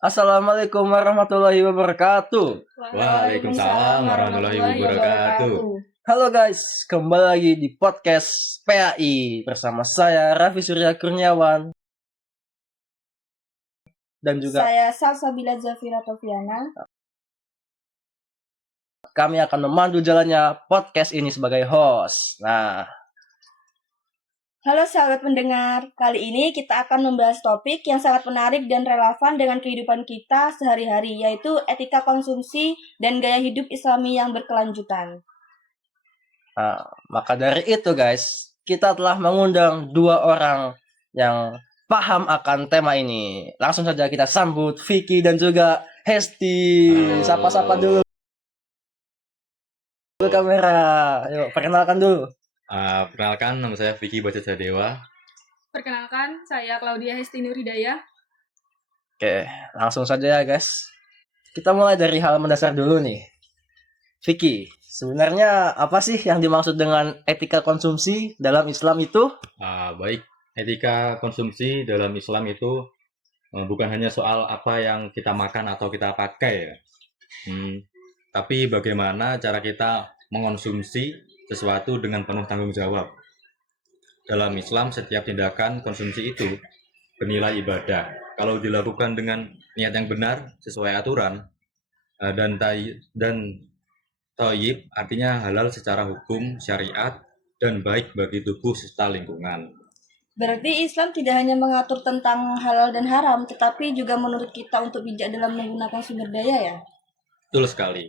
Assalamualaikum warahmatullahi wabarakatuh. Waalaikumsalam warahmatullahi wabarakatuh. Halo guys, kembali lagi di podcast PAI bersama saya Raffi Surya Kurniawan dan juga saya Salsabila Zafira Tofiana. Kami akan memandu jalannya podcast ini sebagai host. Halo sahabat pendengar, kali ini kita akan membahas topik yang sangat menarik dan relevan dengan kehidupan kita sehari-hari, yaitu etika konsumsi dan gaya hidup Islami yang berkelanjutan. Maka dari itu guys, kita telah mengundang dua orang yang paham akan tema ini. Langsung saja kita sambut Vicky dan juga Hesti. Sapa-sapa dulu kamera. Yuk, perkenalkan dulu. Perkenalkan, nama saya Vicky Bacajadewa. Perkenalkan, saya Claudia Hesti Nuridaya. Oke, langsung saja ya guys. Kita mulai dari hal mendasar dulu nih. Vicky, sebenarnya apa sih yang dimaksud dengan etika konsumsi dalam Islam itu? Baik, etika konsumsi dalam Islam itu bukan hanya soal apa yang kita makan atau kita pakai ya. Tapi bagaimana cara kita mengonsumsi sesuatu dengan penuh tanggung jawab. Dalam Islam, setiap tindakan konsumsi itu bernilai ibadah. Kalau dilakukan dengan niat yang benar, sesuai aturan, dan thayyib artinya halal secara hukum, syariat, dan baik bagi tubuh serta lingkungan. Berarti Islam tidak hanya mengatur tentang halal dan haram, tetapi juga menurut kita untuk bijak dalam menggunakan sumber daya ya? Betul sekali.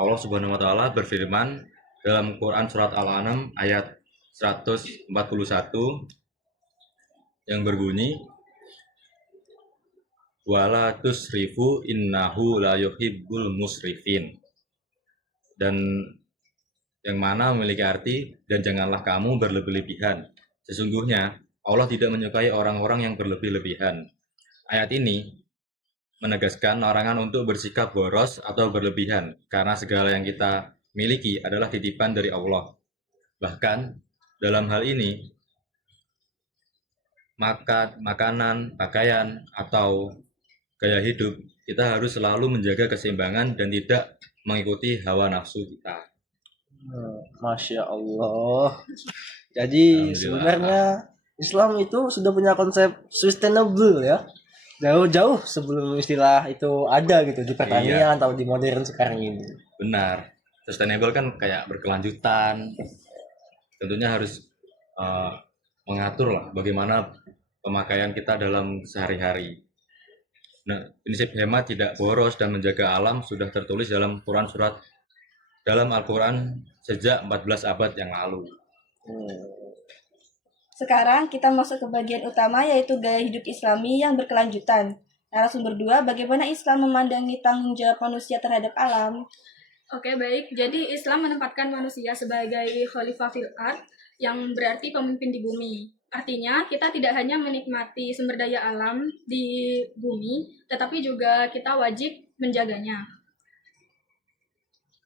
Allah Subhanahu wa Ta'ala berfirman dalam Quran Surat Al-An'am ayat 141 yang berbunyi, wala tusrifu innahu la yuhibbul musrifin, dan yang mana memiliki arti, dan janganlah kamu berlebih-lebihan, sesungguhnya Allah tidak menyukai orang-orang yang berlebih-lebihan. Ayat ini menegaskan larangan untuk bersikap boros atau berlebihan, karena segala yang kita miliki adalah titipan dari Allah. Bahkan dalam hal ini, makanan, pakaian, atau gaya hidup, kita harus selalu menjaga keseimbangan dan tidak mengikuti hawa nafsu kita. Masya Allah. Jadi sebenarnya Islam itu sudah punya konsep sustainable ya. Jauh-jauh sebelum istilah itu ada gitu di pertanian atau di modern sekarang ini. Benar. Sustainable kan kayak berkelanjutan. Tentunya harus mengatur lah bagaimana pemakaian kita dalam sehari-hari. Nah, prinsip hemat, tidak boros, dan menjaga alam sudah tertulis dalam Al-Quran sejak 14 abad yang lalu. Sekarang kita masuk ke bagian utama, yaitu gaya hidup Islami yang berkelanjutan. Narasumber 2, bagaimana Islam memandangi tanggung jawab manusia terhadap alam? Oke, baik. Jadi Islam menempatkan manusia sebagai khalifah fil ard, yang berarti pemimpin di bumi. Artinya, kita tidak hanya menikmati sumber daya alam di bumi, tetapi juga kita wajib menjaganya.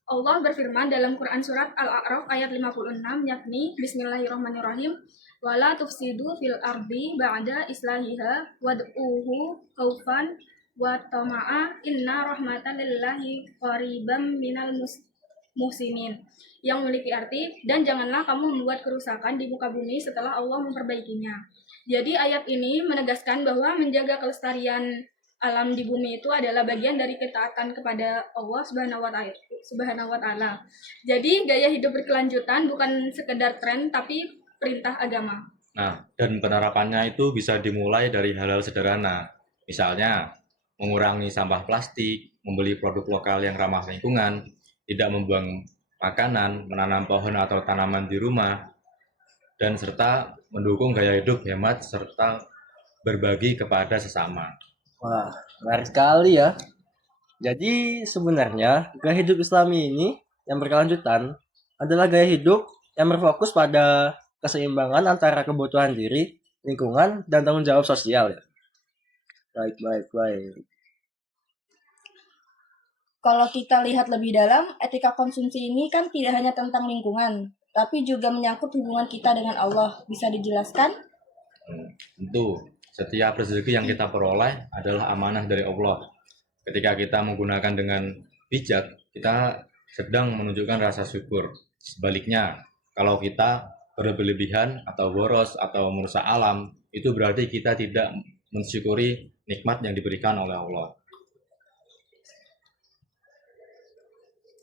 Allah berfirman dalam Quran Surat Al-A'raf ayat 56, yakni Bismillahirrahmanirrahim, wala tufsidu fil ardi ba'da islahiha wad'uhu khaufan wa tama'a inna rahmatan lillahi qaribam minal muhsinin, yang memiliki arti, dan janganlah kamu membuat kerusakan di muka bumi setelah Allah memperbaikinya. Jadi ayat ini menegaskan bahwa menjaga kelestarian alam di bumi itu adalah bagian dari ketaatan kepada Allah Subhanahu wa Ta'ala. Jadi gaya hidup berkelanjutan bukan sekedar tren, tapi perintah agama. Nah, dan penerapannya itu bisa dimulai dari hal-hal sederhana. Misalnya, mengurangi sampah plastik, membeli produk lokal yang ramah lingkungan, tidak membuang makanan, menanam pohon atau tanaman di rumah, dan serta mendukung gaya hidup hemat serta berbagi kepada sesama. Wah, menarik sekali ya. Jadi sebenarnya gaya hidup Islami ini yang berkelanjutan adalah gaya hidup yang berfokus pada keseimbangan antara kebutuhan diri, lingkungan, dan tanggung jawab sosial ya. Baik. Kalau kita lihat lebih dalam, etika konsumsi ini kan tidak hanya tentang lingkungan, tapi juga menyangkut hubungan kita dengan Allah. Bisa dijelaskan? Tentu, setiap rezeki yang kita peroleh adalah amanah dari Allah. Ketika kita menggunakan dengan bijak, kita sedang menunjukkan rasa syukur. Sebaliknya, kalau kita berlebihan atau boros atau merusak alam, itu berarti kita tidak mensyukuri nikmat yang diberikan oleh Allah.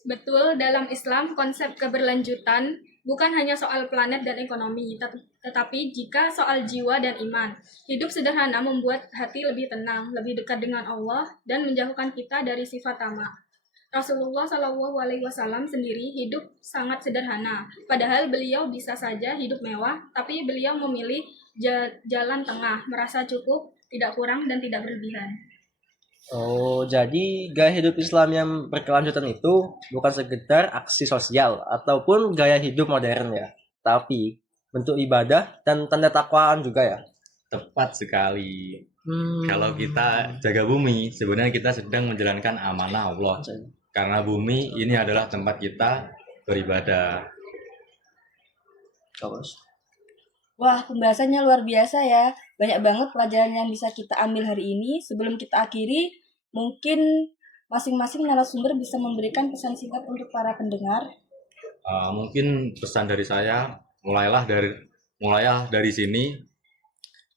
Betul, dalam Islam konsep keberlanjutan bukan hanya soal planet dan ekonomi, tetapi jika soal jiwa dan iman. Hidup sederhana membuat hati lebih tenang, lebih dekat dengan Allah, dan menjauhkan kita dari sifat tamak. Rasulullah Shallallahu Alaihi Wasallam sendiri hidup sangat sederhana. Padahal beliau bisa saja hidup mewah, tapi beliau memilih jalan tengah, merasa cukup, tidak kurang dan tidak berlebihan. Oh, jadi gaya hidup Islam yang berkelanjutan itu bukan sekedar aksi sosial ataupun gaya hidup modern ya, tapi bentuk ibadah dan tanda takwaan juga ya. Tepat sekali. Kalau kita jaga bumi, sebenarnya kita sedang menjalankan amanah Allah. Karena bumi ini adalah tempat kita beribadah. Wah, pembahasannya luar biasa ya. Banyak banget pelajaran yang bisa kita ambil hari ini. Sebelum kita akhiri, mungkin masing-masing narasumber bisa memberikan pesan singkat untuk para pendengar. Mungkin pesan dari saya, mulailah dari sini,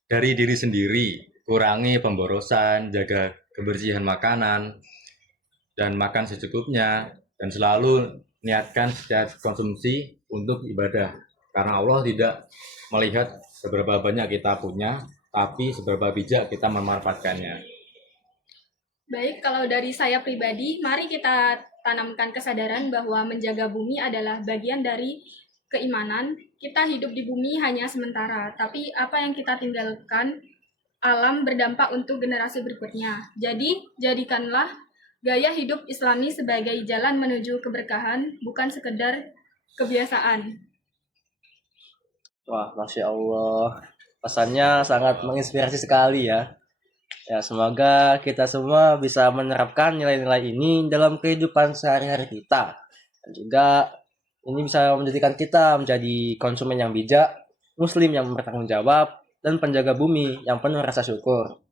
dari diri sendiri, kurangi pemborosan, jaga kebersihan makanan, dan makan secukupnya, dan selalu niatkan setiap konsumsi untuk ibadah. Karena Allah tidak melihat seberapa banyak kita punya, tapi seberapa bijak kita memanfaatkannya. Baik, kalau dari saya pribadi, mari kita tanamkan kesadaran bahwa menjaga bumi adalah bagian dari keimanan. Kita hidup di bumi hanya sementara, tapi apa yang kita tinggalkan, alam berdampak untuk generasi berikutnya. Jadi, jadikanlah gaya hidup Islami sebagai jalan menuju keberkahan, bukan sekedar kebiasaan. Wah, Masya Allah. Pesannya sangat menginspirasi sekali ya. Ya, semoga kita semua bisa menerapkan nilai-nilai ini dalam kehidupan sehari-hari kita. Dan juga ini bisa menjadikan kita menjadi konsumen yang bijak, muslim yang bertanggung jawab, dan penjaga bumi yang penuh rasa syukur.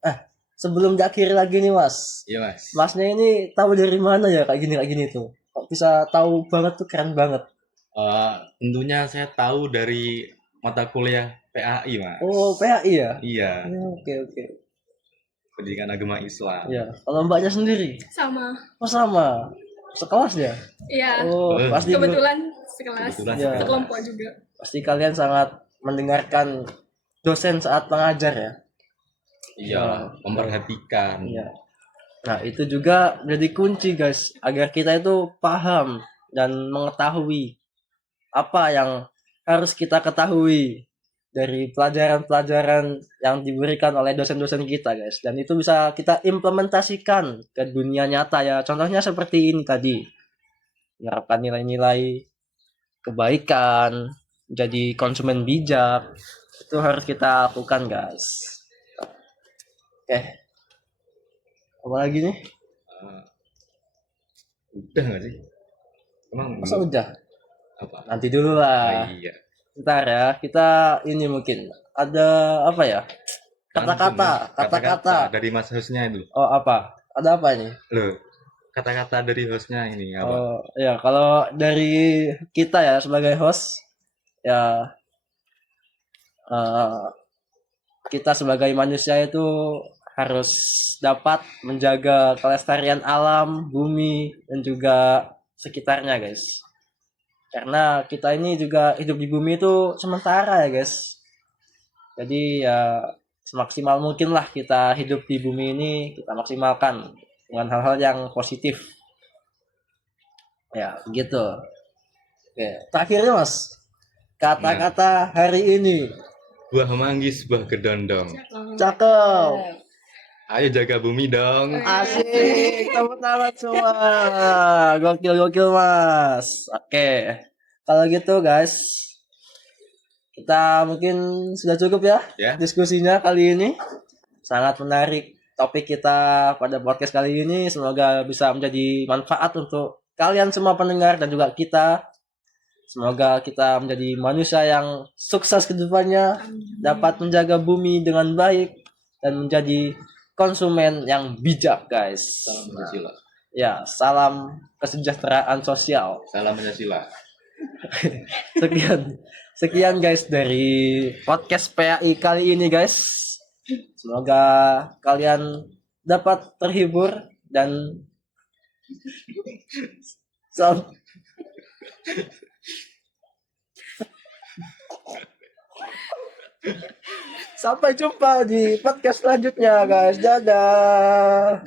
Sebelum diakhiri lagi nih Mas. Iya Mas. Masnya ini tahu dari mana ya kayak gini tuh? Kok bisa tahu banget tuh, keren banget. Tentunya saya tahu dari mata kuliah PAI Mas. Oh, PAI ya? Iya. Oke. Pendidikan Agama Islam. Ya, kalau mbaknya sendiri? Sama. Oh sama, sekelas ya? Iya. Oh, pasti Kebetulan sekelas, Ya. sekelompok juga. Pasti kalian sangat mendengarkan dosen saat mengajar ya? Iya, memperhatikan. Iya. Nah, itu juga jadi kunci guys, agar kita itu paham dan mengetahui apa yang harus kita ketahui dari pelajaran-pelajaran yang diberikan oleh dosen-dosen kita guys, dan itu bisa kita implementasikan ke dunia nyata ya. Contohnya seperti ini tadi, menerapkan nilai-nilai kebaikan, jadi konsumen bijak, itu harus kita lakukan guys. Oke, apa lagi nih? Udah nggak sih? Emang Masa udah? apa? Nanti dulu lah. Iya. Ntar ya, kita ini mungkin ada apa ya? Kata-kata dari mas hostnya itu. Oh, apa? Ada apa ini? Loh, kata-kata dari hostnya ini apa? Oh, ya, kalau dari kita ya sebagai host ya, kita sebagai manusia itu harus dapat menjaga kelestarian alam, bumi, dan juga sekitarnya guys. Karena kita ini juga hidup di bumi itu sementara ya guys. Jadi ya semaksimal mungkin lah kita hidup di bumi ini kita maksimalkan dengan hal-hal yang positif. Ya gitu. Oke, terakhirnya Mas, kata-kata hari ini. Buah manggis, buah kedondong. Cakep. Ayo jaga bumi dong. Asik, tepuk tangan semua. Gokil Mas. Oke, kalau gitu guys, kita mungkin sudah cukup ya, diskusinya kali ini. Sangat menarik topik kita pada podcast kali ini. Semoga bisa menjadi manfaat untuk kalian semua pendengar dan juga kita. Semoga kita menjadi manusia yang sukses ke depannya, dapat menjaga bumi dengan baik dan menjadi konsumen yang bijak, guys. Salam Pancasila. Ya, salam kesejahteraan sosial. Salam Pancasila. Sekian guys dari podcast PAI kali ini, guys. Semoga kalian dapat terhibur dan sampai jumpa di podcast selanjutnya, guys. Dadah.